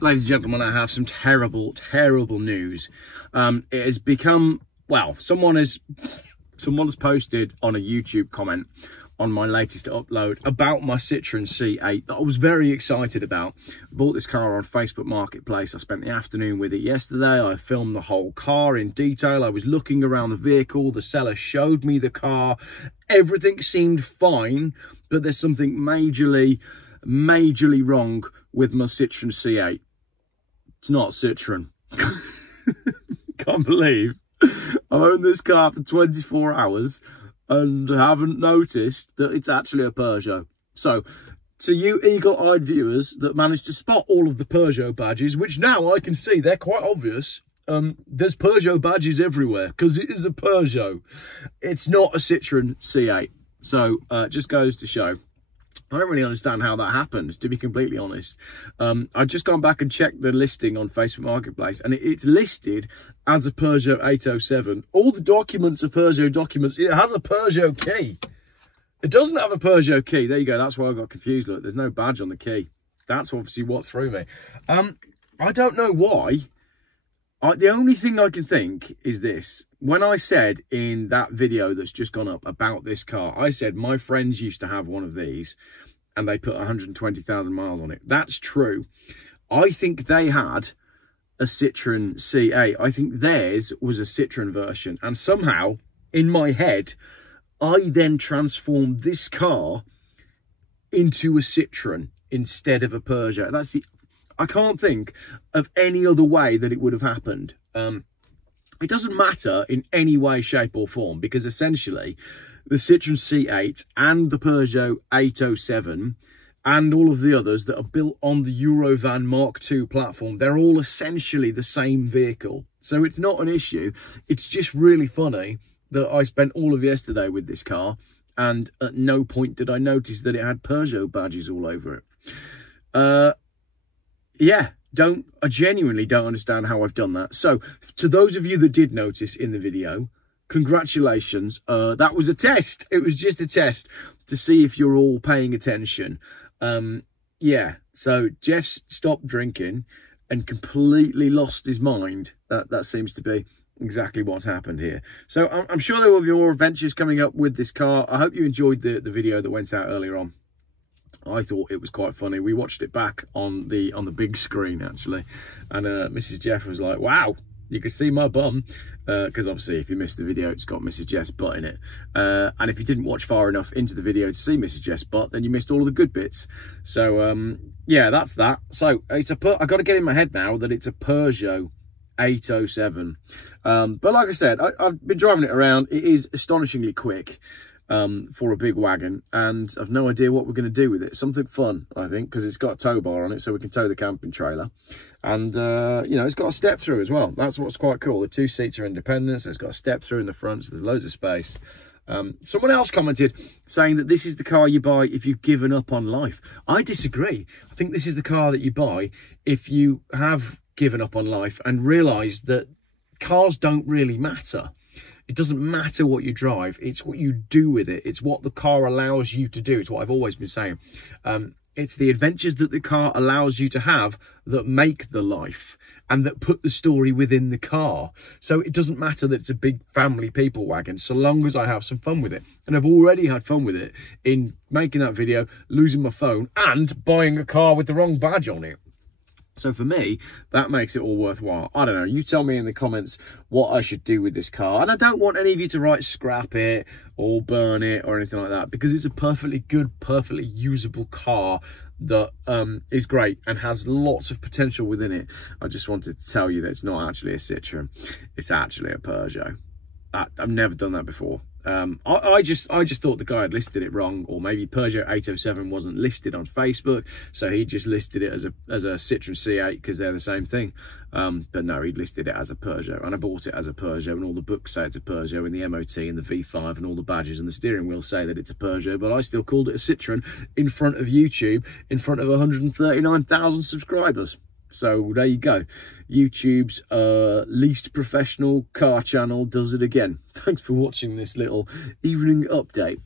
ladies and gentlemen, I have some terrible, terrible news. It has become, well, someone has posted on a YouTube comment on my latest upload about my Citroen C8 that I was very excited about. I bought this car on Facebook Marketplace. I spent the afternoon with it yesterday. I filmed the whole car in detail. I was looking around the vehicle. The seller showed me the car. Everything seemed fine, but there's something majorly wrong with my Citroen C8. It's not Citroen. Can't believe I've owned this car for 24 hours and haven't noticed that it's actually a Peugeot. So, to you eagle-eyed viewers that managed to spot all of the Peugeot badges, which now I can see, they're quite obvious. There's Peugeot badges everywhere, because it is a Peugeot. It's not a Citroen C8. So, it just goes to show. I don't really understand how that happened, to be completely honest. I've just gone back and checked the listing on Facebook Marketplace, and it's listed as a Peugeot 807. All the documents are Peugeot documents. It has a Peugeot key. It doesn't have a Peugeot key. There you go. That's why I got confused. Look, there's no badge on the key. That's obviously what threw me. I don't know why. The only thing I can think is this. When I said in that video that's just gone up about this car, I said my friends used to have one of these and they put 120,000 miles on it. That's true. I think they had a Citroen C8. I think theirs was a Citroen version. And somehow, in my head, I then transformed this car into a Citroen instead of a Peugeot. I can't think of any other way that it would have happened. It doesn't matter in any way, shape or form, because essentially the Citroen C8 and the Peugeot 807 and all of the others that are built on the Eurovan Mark II platform, they're all essentially the same vehicle. So it's not an issue. It's just really funny that I spent all of yesterday with this car and at no point did I notice that it had Peugeot badges all over it. Yeah, I genuinely don't understand how I've done that. So, to those of you that did notice in the video, congratulations. That was a test. It was just a test to see if you're all paying attention. Yeah, so Jeff's stopped drinking and completely lost his mind. That seems to be exactly what's happened here. So, I'm sure there will be more adventures coming up with this car. I hope you enjoyed the video that went out earlier on. I thought it was quite funny. We watched it back on the big screen actually, and Mrs. Jeff was like, "Wow, you can see my bum," because obviously if you missed the video, it's got Mrs. Jeff's butt in it. And if you didn't watch far enough into the video to see Mrs. Jeff's butt, then you missed all of the good bits. So yeah, that's that. So it's I got to get in my head now that it's a Peugeot 807. But like I said, I've been driving it around. It is astonishingly quick. For a big wagon, and I've no idea what we're going to do with it. Something fun, I think, because it's got a tow bar on it so we can tow the camping trailer, and you know, it's got a step through as well. That's what's quite cool. The two seats are independent, so it's got a step through in the front, so there's loads of space. Someone else commented saying that this is the car you buy if you've given up on life. I disagree. I think this is the car that you buy if you have given up on life and realised that cars don't really matter. It doesn't matter what you drive, it's what you do with it. It's what the car allows you to do. It's what I've always been saying. It's the adventures that the car allows you to have that make the life and that put the story within the car. So it doesn't matter that it's a big family people wagon, so long as I have some fun with it. And I've already had fun with it in making that video, losing my phone and buying a car with the wrong badge on it. So for me, that makes it all worthwhile. I don't know. You tell me in the comments what I should do with this car. And I don't want any of you to write scrap it or burn it or anything like that, because it's a perfectly good, perfectly usable car that is great and has lots of potential within it. I just wanted to tell you that it's not actually a Citroen. It's actually a Peugeot. I've never done that before. I just thought the guy had listed it wrong, or maybe Peugeot 807 wasn't listed on Facebook, so he just listed it as a Citroen C8 because they're the same thing. But no, he'd listed it as a Peugeot, and I bought it as a Peugeot, and all the books say it's a Peugeot, and the MOT and the V5 and all the badges and the steering wheel say that it's a Peugeot, but I still called it a Citroen in front of YouTube, in front of 139,000 subscribers. So there you go. YouTube's least professional car channel does it again. Thanks for watching this little evening update.